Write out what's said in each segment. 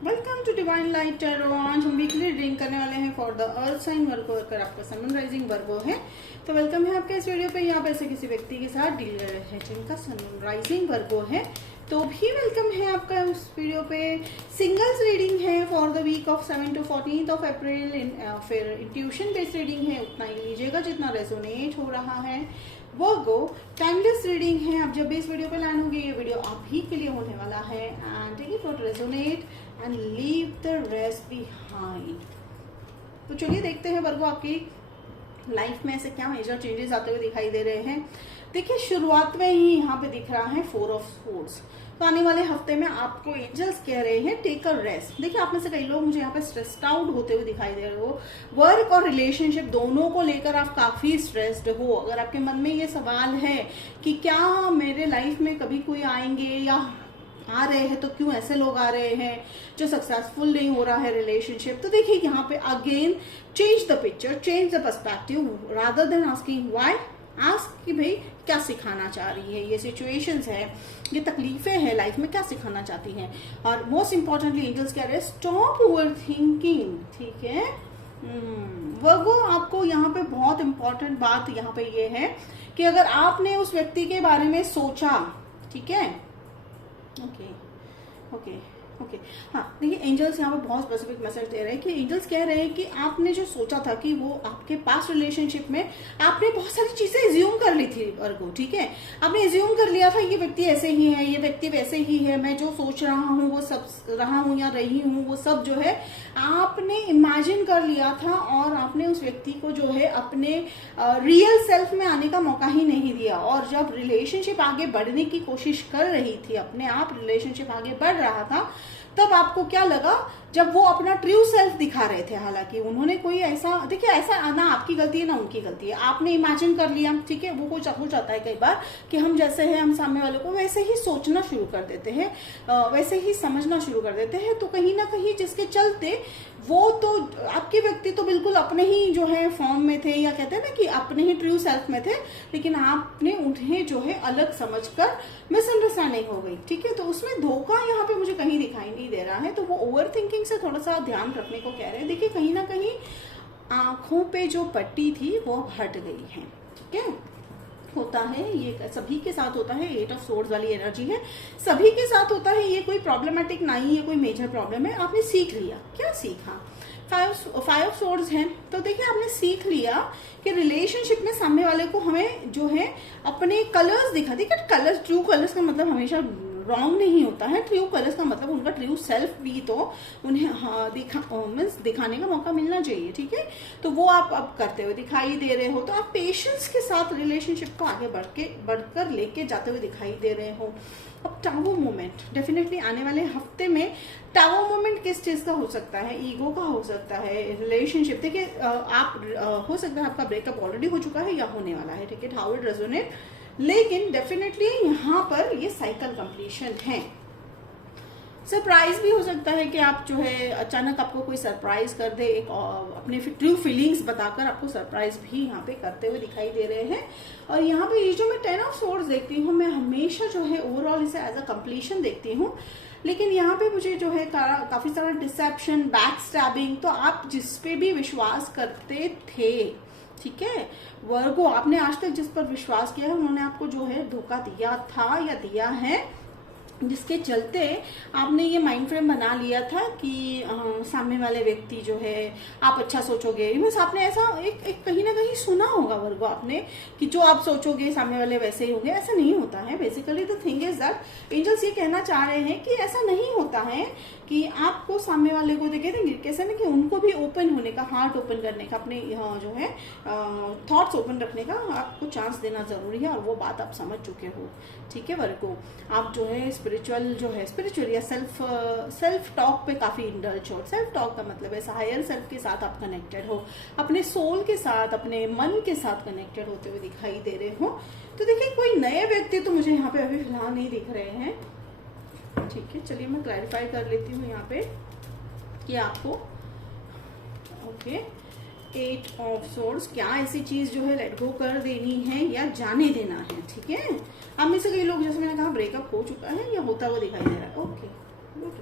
Welcome to divine light tarot. आज हम weekly reading करने वाले हैं for the earth sign Virgo. अगर आपका सन राइजिंग वर्गो है तो वेलकम है आपके इस वीडियो पे। यहाँ पे ऐसे किसी व्यक्ति के साथ डील कर रहे हैं जिनका सन राइजिंग वर्गो है तो भी वेलकम है आपका उस वीडियो पे। सिंगल्स रीडिंग है for the week of 7 to 14 of April. फिर इंट्यूशन बेस्ड रीडिंग है, उतना ही लीजिएगा जितना रेजोनेट हो रहा है। वर्गो टाइमलेस रीडिंग है। आप जब भी इस वीडियो पे लैंड होंगे ये वीडियो आप ही के लिए होने वाला है। And take it for resonate and leave the rest behind. तो चलिए देखते हैं वर्गो आपकी लाइफ में ऐसे क्या मेजर चेंजेस आते हुए दिखाई दे रहे हैं। देखिए शुरुआत में ही यहाँ पे दिख रहा है 4 of Swords। तो आने वाले हफ्ते में आपको एंजल्स कह रहे हैं टेक अ रेस्ट। देखिए आप में से कई लोग मुझे यहाँ पे स्ट्रेस्ड आउट होते हुए दिखाई दे रहे हो। वर्क और रिलेशनशिप दोनों को लेकर आप काफी स्ट्रेस्ड हो। अगर आपके मन में ये सवाल है कि क्या मेरे लाइफ में कभी कोई आएंगे या आ रहे हैं तो क्यों ऐसे लोग आ रहे हैं जो सक्सेसफुल नहीं हो रहा है रिलेशनशिप, तो देखिए यहाँ पे again change the picture, change the perspective rather than asking why. Ask कि भाई क्या सिखाना चाह रही है, ये सिचुएशंस है, ये तकलीफें हैं लाइफ में, क्या सिखाना चाहती हैं। और मोस्ट इंपॉर्टेंटली एंजल्स कह रहे हैं स्टॉप ओवर थिंकिंग। ठीक है वर्गो, आपको यहाँ पे बहुत इंपॉर्टेंट बात यहाँ पे ये है कि अगर आपने उस व्यक्ति के बारे में सोचा, ठीक है, ओके हाँ देखिए एंजल्स यहाँ पे बहुत स्पेसिफिक मैसेज दे रहे हैं कि एंजल्स कह रहे हैं कि आपने जो सोचा था कि वो आपके पास्ट रिलेशनशिप में आपने बहुत सारी चीजें एज्यूम कर ली थी वर्गो। ठीक है, आपने एज्यूम कर लिया था ये व्यक्ति ऐसे ही है, ये व्यक्ति वैसे ही है, मैं जो सोच रहा हूँ वो सब रहा हूँ या रही हूँ वो सब जो है आपने इमेजिन कर लिया था। और आपने उस व्यक्ति को जो है अपने रियल सेल्फ में आने का मौका ही नहीं दिया। और जब रिलेशनशिप आगे बढ़ने की कोशिश कर रही थी, अपने आप रिलेशनशिप आगे बढ़ रहा था, तब आपको क्या लगा जब वो अपना ट्रू सेल्फ दिखा रहे थे। हालांकि उन्होंने कोई ऐसा, देखिए ऐसा ना आपकी गलती है ना उनकी गलती है, आपने इमेजिन कर लिया। ठीक है, वो कुछ हो जाता है कई बार कि हम जैसे हैं हम सामने वाले को वैसे ही सोचना शुरू कर देते हैं, वैसे ही समझना शुरू कर देते हैं। तो कहीं ना कहीं जिसके चलते वो तो आपके व्यक्ति तो बिल्कुल अपने ही जो है फॉर्म में थे, या कहते हैं ना कि अपने ही ट्रू सेल्फ में थे, लेकिन आपने उन्हें जो है अलग समझकर मिसअंडरस्टैंडिंग हो गई। ठीक है, तो उसमें धोखा यहाँ पे मुझे कहीं दिखाई नहीं दे रहा है। तो वो ओवर थिंकिंग से थोड़ा सा ध्यान रखने को कह रहे हैं। देखिए कहीं ना कहीं आंखों पे जो पट्टी थी वो हट गई है। ठीक है, होता है ये सभी के साथ होता है, 8 of Swords वाली एनर्जी है, सभी के साथ होता है। ये कोई प्रॉब्लमेटिक नहीं है, कोई मेजर प्रॉब्लम है। आपने सीख लिया, क्या सीखा? 5 of Swords है। तो देखिए आपने सीख लिया कि रिलेशनशिप में सामने वाले को हमें जो है अपने कलर्स दिखा। देखिए कलर्स, ट्रू कलर्स का मतलब हमेशा रॉन्ग नहीं होता है। ट्रू कलर्स का मतलब उनका ट्रू सेल्फ भी तो उन्हें दिखाने का मौका मिलना चाहिए। ठीक है, तो वो आप अब करते हुए दिखाई दे रहे हो। तो आप पेशेंस के साथ रिलेशनशिप को आगे बढ़कर लेके जाते हुए दिखाई दे रहे हो। अब टावर मोमेंट डेफिनेटली आने वाले हफ्ते में टावर मोमेंट किस चीज का हो सकता है? ईगो का हो सकता है, रिलेशनशिप। देखिए आप हो सकता है आपका ब्रेकअप ऑलरेडी हो चुका है या होने वाला है। ठीक है, हाउ इट रेजोनेट, लेकिन डेफिनेटली यहाँ पर ये साइकिल कंप्लीशन है। सरप्राइज भी हो सकता है कि आप जो है अचानक आपको कोई सरप्राइज कर दे, एक अपने ट्रू फीलिंग्स बताकर आपको सरप्राइज भी यहाँ पे करते हुए दिखाई दे रहे हैं। और यहाँ पे ये जो मैं 10 of Swords देखती हूँ, मैं हमेशा जो है ओवरऑल इसे एज अ कंप्लीशन देखती हूँ, लेकिन यहाँ पे मुझे जो है काफी सारा डिसेप्शन, बैक स्टैबिंग। तो आप जिस पे भी विश्वास करते थे, ठीक है वर्गो, आपने आज तक जिस पर विश्वास किया है उन्होंने आपको जो है धोखा दिया था या दिया है, जिसके चलते आपने ये माइंड फ्रेम बना लिया था कि सामने वाले व्यक्ति जो है आप अच्छा सोचोगे। मीन्स आपने ऐसा एक कहीं ना कहीं सुना होगा वर्गो आपने कि जो आप सोचोगे सामने वाले वैसे ही होंगे। ऐसा नहीं होता है। Basically the thing is that angels ये कहना चाह रहे हैं कि ऐसा नहीं होता है कि आपको सामने वाले को देखे देंगे कैसे ना कि उनको भी ओपन होने का, हार्ट ओपन करने का, अपने जो है थॉट्स ओपन रखने का आपको चांस देना जरूरी है। और वो बात आप समझ चुके हो। ठीक है वर्गो, आप जो है स्पिरिचुअल या सेल्फ टॉक पे काफी इंडल्ज हो। सेल्फ टॉक का मतलब है हायर सेल्फ के साथ आप कनेक्टेड हो, अपने सोल के साथ, अपने मन के साथ कनेक्टेड होते हुए दिखाई दे रहे हो। तो देखिए कोई नए व्यक्ति तो मुझे यहाँ पे अभी फिलहाल नहीं दिख रहे हैं। ठीक है, चलिए मैं क्लैरिफाई कर लेती हूँ यहाँ पे कि आपको ओके 8 of Swords क्या ऐसी चीज जो है लेट गो कर देनी है या जाने देना है। ठीक है, आप में से कई लोग जैसे मैंने कहा ब्रेकअप हो चुका है या होता हुआ दिखाई दे रहा है। ओके गुड,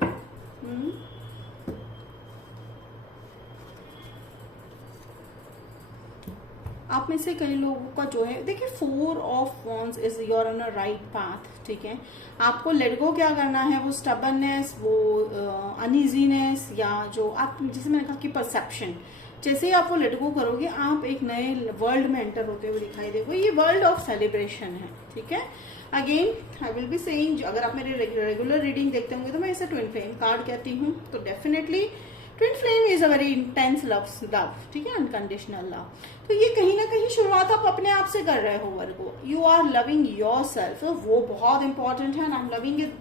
आप में से कई लोगों का जो है, देखिए 4 of wands is your on a right path, ठीक है। आपको लेट गो क्या करना है, वो स्टबर्ननेस, वो अनइजीनेस, या जो आप, जैसे मैंने कहा कि परसेप्शन, जैसे ही आप वो लेट गो करोगे आप एक नए वर्ल्ड में एंटर होते हुए दिखाई देगा। ये वर्ल्ड ऑफ सेलिब्रेशन है, ठीक है। Again I will be saying, अगर आप मेरे रेगुलर रीडिंग देखते होंगे तो मैं इसे ट्विन फ्लेम कार्ड कहती हूँ। तो definitely twin flame is a very intense love, ठीक है, अनकंडीशनल लव। तो ये कहीं ना कहीं शुरुआत आप अपने आप से कर रहे हो Virgo, you are loving yourself, वो बहुत इंपॉर्टेंट है, I am loving it,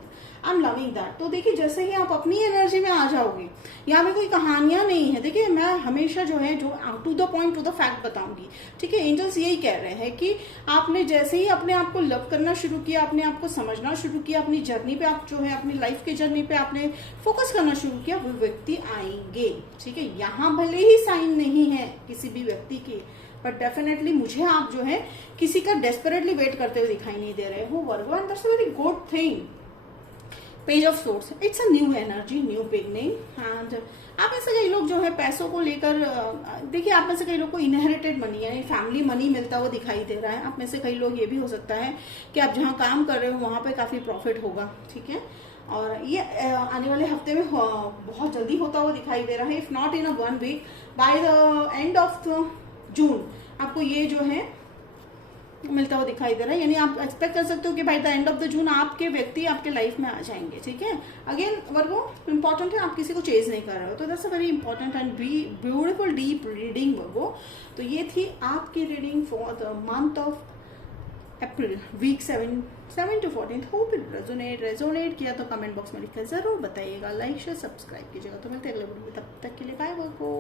I am loving that. तो देखिए जैसे ही आप अपनी एनर्जी में आ जाओगे, यहाँ में कोई कहानियां नहीं है, देखिए मैं हमेशा जो है जो to the point, to the fact बताऊंगी, ठीक है। एंजल्स यही कह रहे हैं कि आपने जैसे ही अपने आप को लव करना शुरू किया, अपने आप को समझना शुरू किया, अपनी जर्नी पे आप जो है, अपनी लाइफ की जर्नी पे आपने फोकस करना शुरू किया, वो व्यक्ति आएंगे, ठीक है। यहाँ भले ही साइन नहीं है किसी भी व्यक्ति के, बट डेफिनेटली मुझे आप जो है किसी का डेस्परेटली वेट करते हुए दिखाई नहीं दे रहे हो Virgo, and that's a very good thing. Page of swords, it's a new energy, new beginning. And आप में से कई लोग जो है पैसों को लेकर, देखिए आप में से कई लोग को इनहेरिटेड मनी यानी फैमिली मनी मिलता हुआ दिखाई दे रहा है। आप में से कई लोग ये भी हो सकता है कि आप जहाँ काम कर रहे हो वहां पे काफी प्रॉफिट होगा, ठीक है। और ये आने वाले हफ्ते में बहुत जल्दी होता हुआ दिखाई दे रहा है, if not in a 1 week, by the end of June आपको ये जो है मिलता हुआ दिखाई दे रहा है। यानी आप एक्सपेक्ट कर सकते हो कि bye the end of the June आपके व्यक्ति आपके लाइफ में आ जाएंगे, ठीक है। अगेन वर्गो इंपॉर्टेंट है, आप किसी को चेज नहीं कर रहे हो, तो that's a very important and beautiful deep reading Virgo. तो ये थी आपकी reading for the month of April, week 7 to 14। Hope it resonate किया तो कमेंट बॉक्स में लिखकर जरूर बताइएगा, लाइक शेयर सब्सक्राइब कीजिएगा। तो मिलते हैं अगले वीडियो में, तब तक के लिए बाय वर्गो।